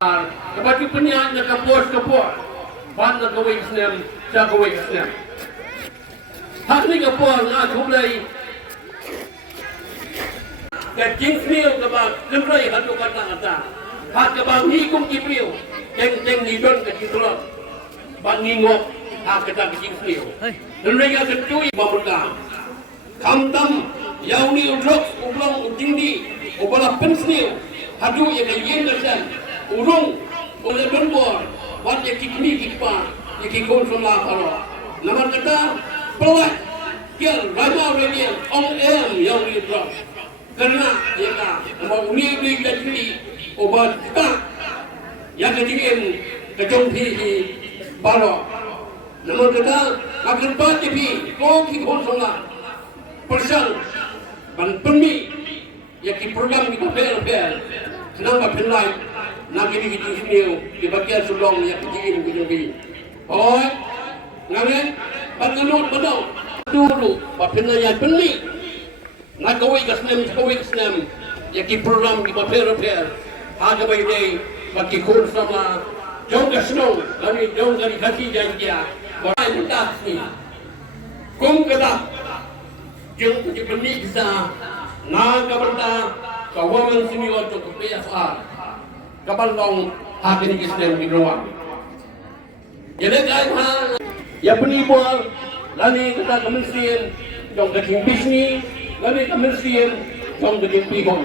Kapag ipanyan nakapos, pan nagawin sinem, siya gawin sinem. Hakni kapos nga kulay, kajing sniyo kapag limray hatu kata-kata. Hak kapag hikong kipriyo, teng nidon kajing tulog. Bangingok, hak kata kajing sniyo. Limray nga kentuy, mamurka. Kamtam, yaw ni udrok, ublong utingdi, ubala pensniyo. Hadu yang kajian kerja, urung, oleh berbor, buat yang kikmi kikpa, yang kikon semua kalau. Nama kata, pelak, kian, raja raja, yang diudrok. Karena, ya kan, nama uni jadi obat kita, yang kajian kejong pihi balo. Nama kata, akan buat tapi, kau kikon semua, persen, ban pemi, yang program kita bel. Kenapa penilai nak ini kita sini di bagian sulung yang kecil kita ni. Oh, ngamen, bangunut betul. Dulu, penilai yang penting. Nak kawai kesnem, yang kita program kita repair. Ada bayi bagi kursus sama jauh kesnong, kami jauh dari kaki janjian. Bagai mudah ni, kum kata, jauh kita penting kita nak kabarta. Kawaman sini waktu ke PSR kapal long hari ini kita di ruang. Jadi kan ya penibul lani kita kementerian jom keting bisnis lani kementerian jom keting pihon.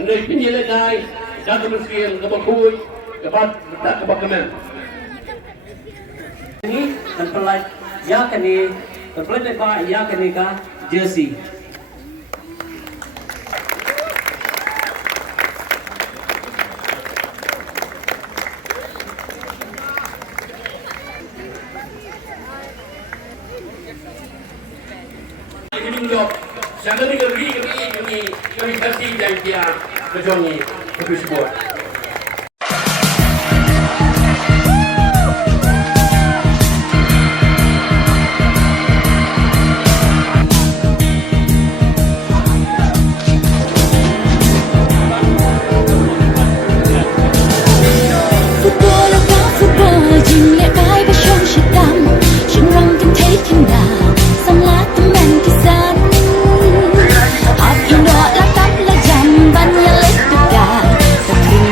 Jadi penjela kai dan kementerian kebakut kebat tak kebakaman. Ini tempelai ya kini tempelai apa ya kini ka jersey. Jangan kami kasih janjian kejongi tersebut. Hãy subscribe cho kênh Ghiền Mì Gõ để không bỏ lỡ những video hấp dẫn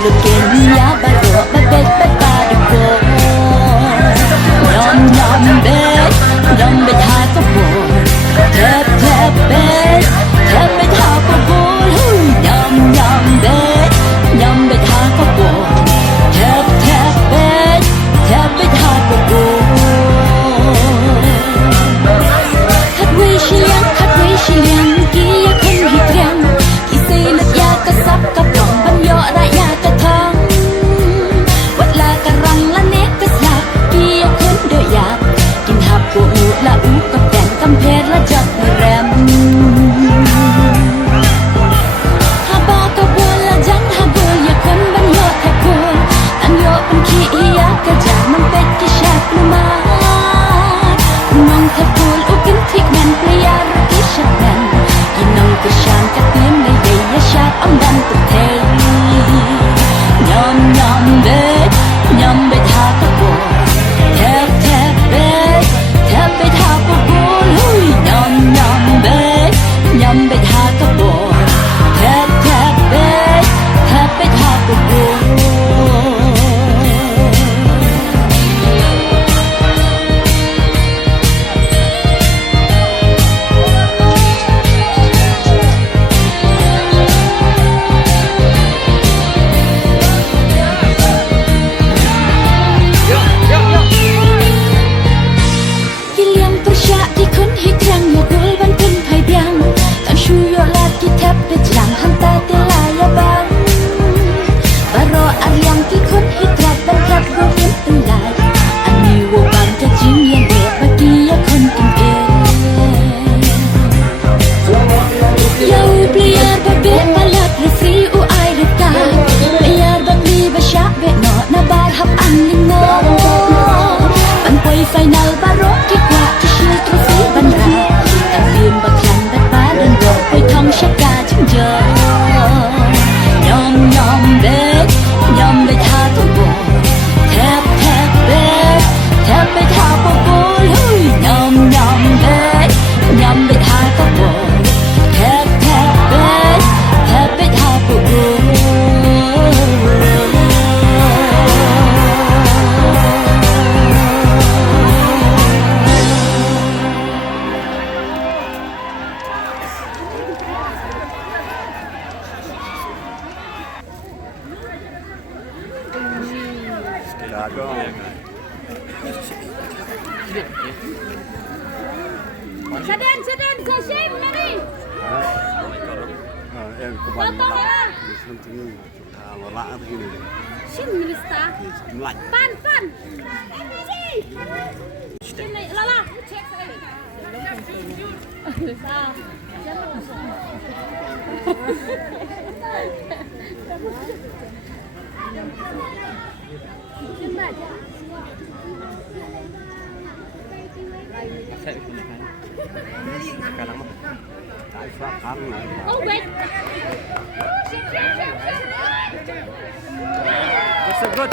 Papa Happy Sedang saya shame ni. Em có bạn lạ, xong thì lạ thế này. Shin minister. Lạnh. Pan. Shin này la. Check đây. Sao? Tại sao thắng này? Oh wait. It's so good.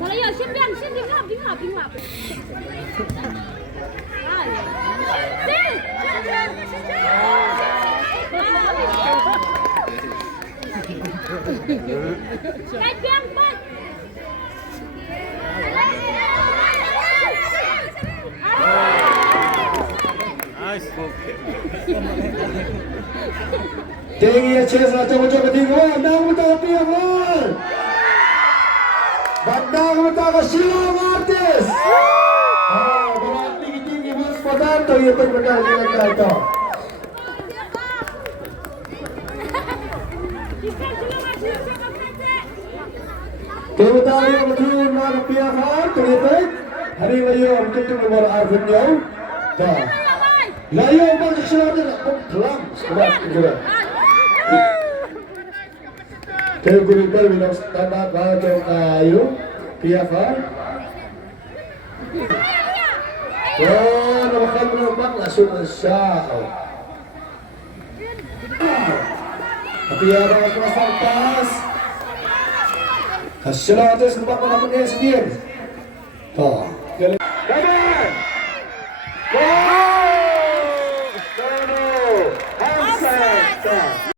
Kalau ya shin ding hap. Cái biang bớt. Nice. Tinggi Cesar coba-coba tinggal, nang betul piang bandang betul silang artis. Berat tinggi bos potato ya benar kata. Kemudian yang betul nang piang terlibat hari layom kita nomor arvin jauh. Dah. Layom bang siapa nak kelam sudah sudah. Kau guru bilang standar bahasa kayu, PFR. Oh, nama kamu langsung insyaAllah. Tapi ada masalah pas. Hasil atas sebab apa sendiri. Toh. Kawan.